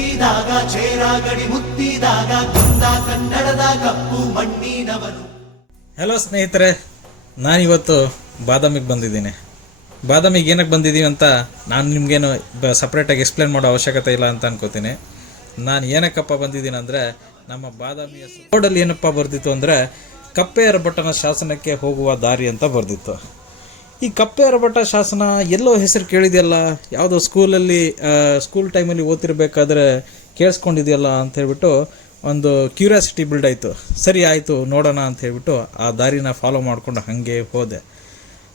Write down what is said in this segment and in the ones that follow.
ಎತ್ತಿದಾಗ ಚೇರಾಗಡಿ ಮುತ್ತಿದಾಗ ಕುಂದ ಕನ್ನಡದ ಕಪ್ಪು ಮಣ್ಣಿನವನು. ಹಲೋ ಸ್ನೇಹಿತರೆ, ನಾನಿವತ್ತು ಬಾದಾಮಿಗೆ ಬಂದಿದ್ದೀನಿ. ಬಾದಾಮಿಗೆ ಏನಕ್ಕೆ ಬಂದಿದ್ದೀವಿ ಅಂತ ನಾನು ನಿಮಗೇನು ಬ ಸಪ್ರೇಟಾಗಿ ಎಕ್ಸ್ಪ್ಲೇನ್ ಮಾಡೋ ಅವಶ್ಯಕತೆ ಇಲ್ಲ ಅಂತ ಅನ್ಕೋತೀನಿ. ನಾನು ಏನಕ್ಕಪ್ಪ ಬಂದಿದ್ದೀನಿ ಅಂದರೆ, ನಮ್ಮ ಬಾದಾಮಿಯ ಬೋರ್ಡಲ್ಲಿ ಏನಪ್ಪ ಬರ್ದಿತ್ತು ಅಂದರೆ, ಕಪ್ಪೆಯರ ಭಟ್ಟನ ಶಾಸನಕ್ಕೆ ಹೋಗುವ ದಾರಿ ಅಂತ ಬರ್ದಿತ್ತು. ಈ ಕಪ್ಪೆ ಭಟ್ಟ ಶಾಸನ ಎಲ್ಲೋ ಹೆಸರು ಕೇಳಿದೆಯಲ್ಲ? ಯಾವುದೋ ಸ್ಕೂಲಲ್ಲಿ ಸ್ಕೂಲ್ ಟೈಮಲ್ಲಿ ಓದ್ತಿರ್ಬೇಕಾದ್ರೆ ಕೇಳಿಸ್ಕೊಂಡಿದೆಯಲ್ಲ ಅಂತ ಹೇಳ್ಬಿಟ್ಟು ಒಂದು ಕ್ಯೂರಿಯಾಸಿಟಿ ಬಿಲ್ಡ್ ಆಯಿತು. ಸರಿ ಆಯಿತು, ನೋಡೋಣ ಅಂತ ಹೇಳ್ಬಿಟ್ಟು ಆ ದಾರಿನ ಫಾಲೋ ಮಾಡಿಕೊಂಡು ಹಾಗೆ ಹೋದೆ.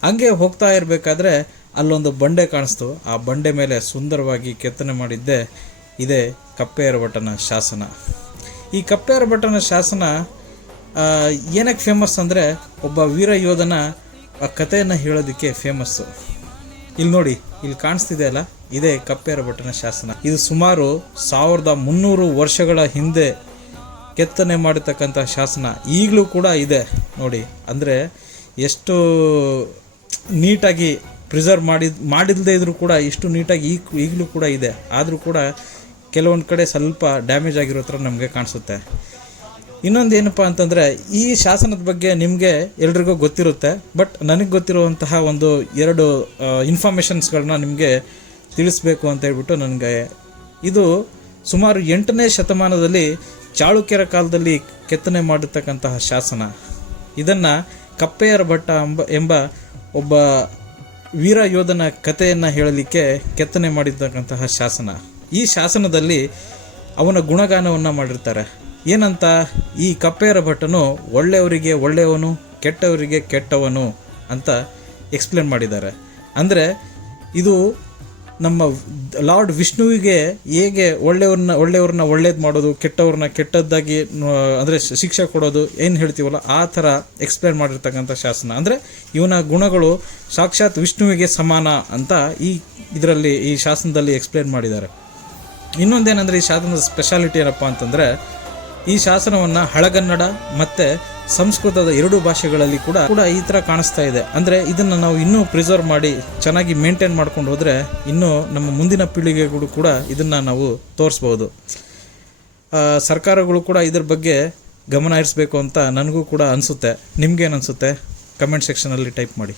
ಹಂಗೆ ಹೋಗ್ತಾ ಇರಬೇಕಾದ್ರೆ ಅಲ್ಲೊಂದು ಬಂಡೆ ಕಾಣಿಸ್ತು. ಆ ಬಂಡೆ ಮೇಲೆ ಸುಂದರವಾಗಿ ಕೆತ್ತನೆ ಮಾಡಿದ್ದೆ ಇದೇ ಕಪ್ಪೆ ಭಟ್ಟನ ಶಾಸನ. ಈ ಕಪ್ಪೆ ಭಟ್ಟನ ಶಾಸನ ಏನಕ್ಕೆ ಫೇಮಸ್ ಅಂದರೆ ಒಬ್ಬ ವೀರ ಯೋಧನ ಆ ಕಥೆಯನ್ನು ಹೇಳೋದಕ್ಕೆ ಫೇಮಸ್ಸು ಇಲ್ಲಿ ನೋಡಿ ಇಲ್ಲಿ ಕಾಣಿಸ್ತಿದೆ ಅಲ್ಲ? ಇದೇ ಕಪ್ಪೇರ ಭಟ್ಟನ ಶಾಸನ. ಇದು ಸುಮಾರು ಸಾವಿರದ ಮುನ್ನೂರು ವರ್ಷಗಳ ಹಿಂದೆ ಕೆತ್ತನೆ ಮಾಡಿರ್ತಕ್ಕಂಥ ಶಾಸನ. ಈಗಲೂ ಕೂಡ ಇದೆ, ನೋಡಿ. ಅಂದರೆ ಎಷ್ಟು ನೀಟಾಗಿ ಪ್ರಿಸರ್ವ್ ಮಾಡಿದ ಮಾಡಿಲ್ಲದೆ ಇದ್ರೂ ಕೂಡ ಇಷ್ಟು ನೀಟಾಗಿ ಈಗ, ಈಗಲೂ ಕೂಡ ಇದೆ. ಆದರೂ ಕೂಡ ಕೆಲವೊಂದು ಕಡೆ ಸ್ವಲ್ಪ ಡ್ಯಾಮೇಜ್ ಆಗಿರೋ ಥರ ನಮಗೆ ಕಾಣಿಸುತ್ತೆ. ಇನ್ನೊಂದು ಏನಪ್ಪ ಅಂತಂದರೆ, ಈ ಶಾಸನದ ಬಗ್ಗೆ ನಿಮಗೆ ಎಲ್ರಿಗೂ ಗೊತ್ತಿರುತ್ತೆ, ಬಟ್ ನನಗೆ ಗೊತ್ತಿರುವಂತಹ ಒಂದು ಎರಡು ಇನ್ಫಾರ್ಮೇಷನ್ಸ್ಗಳನ್ನ ನಿಮಗೆ ತಿಳಿಸ್ಬೇಕು ಅಂತ ಹೇಳ್ಬಿಟ್ಟು ನನಗೆ ಇದು ಸುಮಾರು ಎಂಟನೇ ಶತಮಾನದಲ್ಲಿ ಚಾಳುಕ್ಯರ ಕಾಲದಲ್ಲಿ ಕೆತ್ತನೆ ಮಾಡಿರ್ತಕ್ಕಂತಹ ಶಾಸನ. ಇದನ್ನು ಕಪ್ಪೆಯರ ಭಟ್ಟ ಎಂಬ ಎಂಬ ಒಬ್ಬ ವೀರ ಯೋಧನ ಕಥೆಯನ್ನು ಹೇಳಲಿಕ್ಕೆ ಕೆತ್ತನೆ ಮಾಡಿರ್ತಕ್ಕಂತಹ ಶಾಸನ. ಈ ಶಾಸನದಲ್ಲಿ ಅವನ ಗುಣಗಾನವನ್ನು ಮಾಡಿರ್ತಾರೆ. ಏನಂತ? ಈ ಕಪ್ಪೆಯರ ಭಟ್ಟನು ಒಳ್ಳೆಯವರಿಗೆ ಒಳ್ಳೆಯವನು, ಕೆಟ್ಟವರಿಗೆ ಕೆಟ್ಟವನು ಅಂತ ಎಕ್ಸ್ಪ್ಲೇನ್ ಮಾಡಿದ್ದಾರೆ. ಅಂದರೆ ಇದು ನಮ್ಮ ಲಾರ್ಡ್ ವಿಷ್ಣುವಿಗೆ ಹೇಗೆ ಒಳ್ಳೆಯವ್ರನ್ನ ಒಳ್ಳೆಯವ್ರನ್ನ ಒಳ್ಳೇದು ಮಾಡೋದು, ಕೆಟ್ಟವ್ರನ್ನ ಕೆಟ್ಟದ್ದಾಗಿ ಅಂದರೆ ಶಿಕ್ಷೆ ಕೊಡೋದು, ಏನು ಹೇಳ್ತೀವಲ್ಲ, ಆ ಥರ ಎಕ್ಸ್ಪ್ಲೇನ್ ಮಾಡಿರ್ತಕ್ಕಂಥ ಶಾಸನ. ಅಂದರೆ ಇವನ ಗುಣಗಳು ಸಾಕ್ಷಾತ್ ವಿಷ್ಣುವಿಗೆ ಸಮಾನ ಅಂತ ಈ ಇದರಲ್ಲಿ, ಈ ಶಾಸನದಲ್ಲಿ ಎಕ್ಸ್ಪ್ಲೇನ್ ಮಾಡಿದ್ದಾರೆ. ಇನ್ನೊಂದೇನೆಂದರೆ ಈ ಶಾಸನದ ಸ್ಪೆಷಾಲಿಟಿ ಏನಪ್ಪ ಅಂತಂದರೆ ಈ ಶಾಸನವನ್ನ ಹಳಗನ್ನಡ ಮತ್ತೆ ಸಂಸ್ಕೃತದ ಎರಡು ಭಾಷೆಗಳಲ್ಲಿ ಕೂಡ ಕೂಡ ಈ ತರ ಕಾಣಿಸ್ತಾ ಇದೆ. ಅಂದ್ರೆ ಇದನ್ನ ನಾವು ಇನ್ನೂ ಪ್ರಿಸರ್ವ್ ಮಾಡಿ ಚೆನ್ನಾಗಿ ಮೇಂಟೈನ್ ಮಾಡ್ಕೊಂಡು ಹೋದ್ರೆ ಇನ್ನೂ ನಮ್ಮ ಮುಂದಿನ ಪೀಳಿಗೆಗಳು ಕೂಡ ಇದನ್ನ ನಾವು ತೋರಿಸ್ಬೋದು. ಸರ್ಕಾರಗಳು ಕೂಡ ಇದ್ರ ಬಗ್ಗೆ ಗಮನ ಹರಿಸಬೇಕು ಅಂತ ನನಗೂ ಕೂಡ ಅನಿಸುತ್ತೆ. ನಿಮ್ಗೇನು ಅನಿಸುತ್ತೆ? ಕಮೆಂಟ್ ಸೆಕ್ಷನಲ್ಲಿ ಟೈಪ್ ಮಾಡಿ.